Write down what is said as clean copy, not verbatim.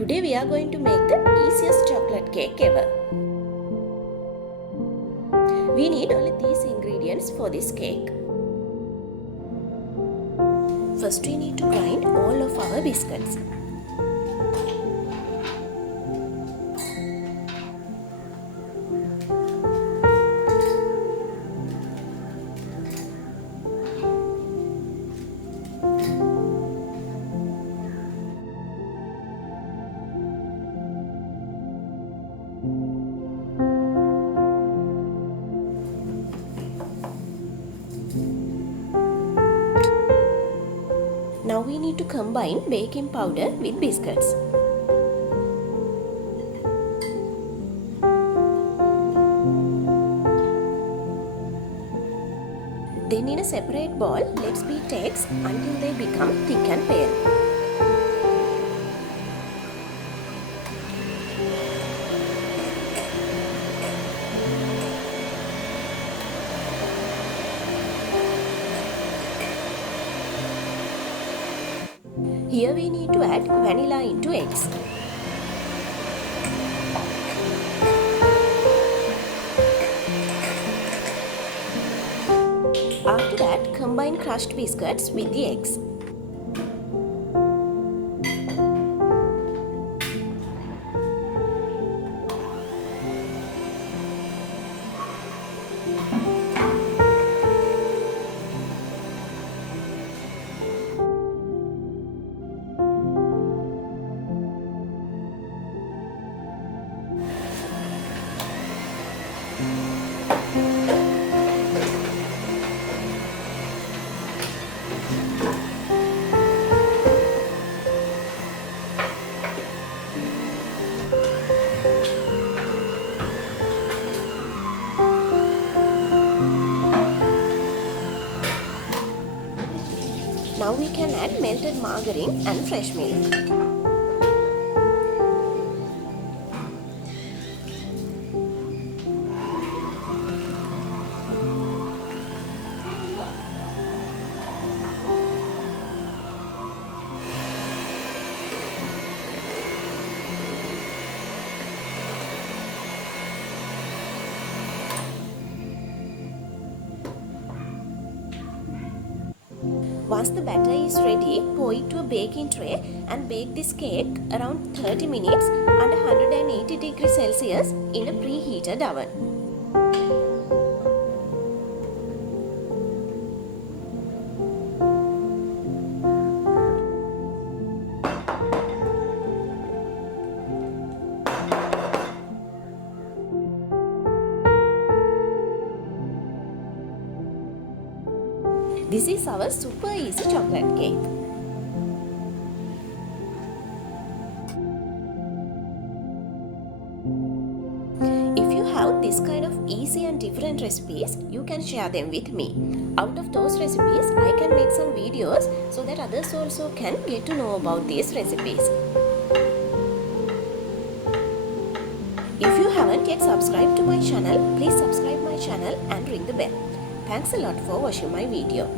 Today we are going to make the easiest chocolate cake ever. We need only these ingredients for this cake. First we need to grind all of our biscuits. Now we need to combine baking powder with biscuits. Then in a separate bowl, let's beat eggs until they become thick and pale. Here we need to add vanilla into eggs. After that, combine crushed biscuits with the eggs. Now we can add melted margarine and fresh milk. Once the batter is ready, pour it to a baking tray and bake this cake around 30 minutes under 180 degrees Celsius in a preheated oven. This is our super easy chocolate cake. If you have this kind of easy and different recipes, you can share them with me. Out of those recipes, I can make some videos so that others also can get to know about these recipes. If you haven't yet subscribed to my channel, please subscribe my channel and ring the bell. Thanks a lot for watching my video.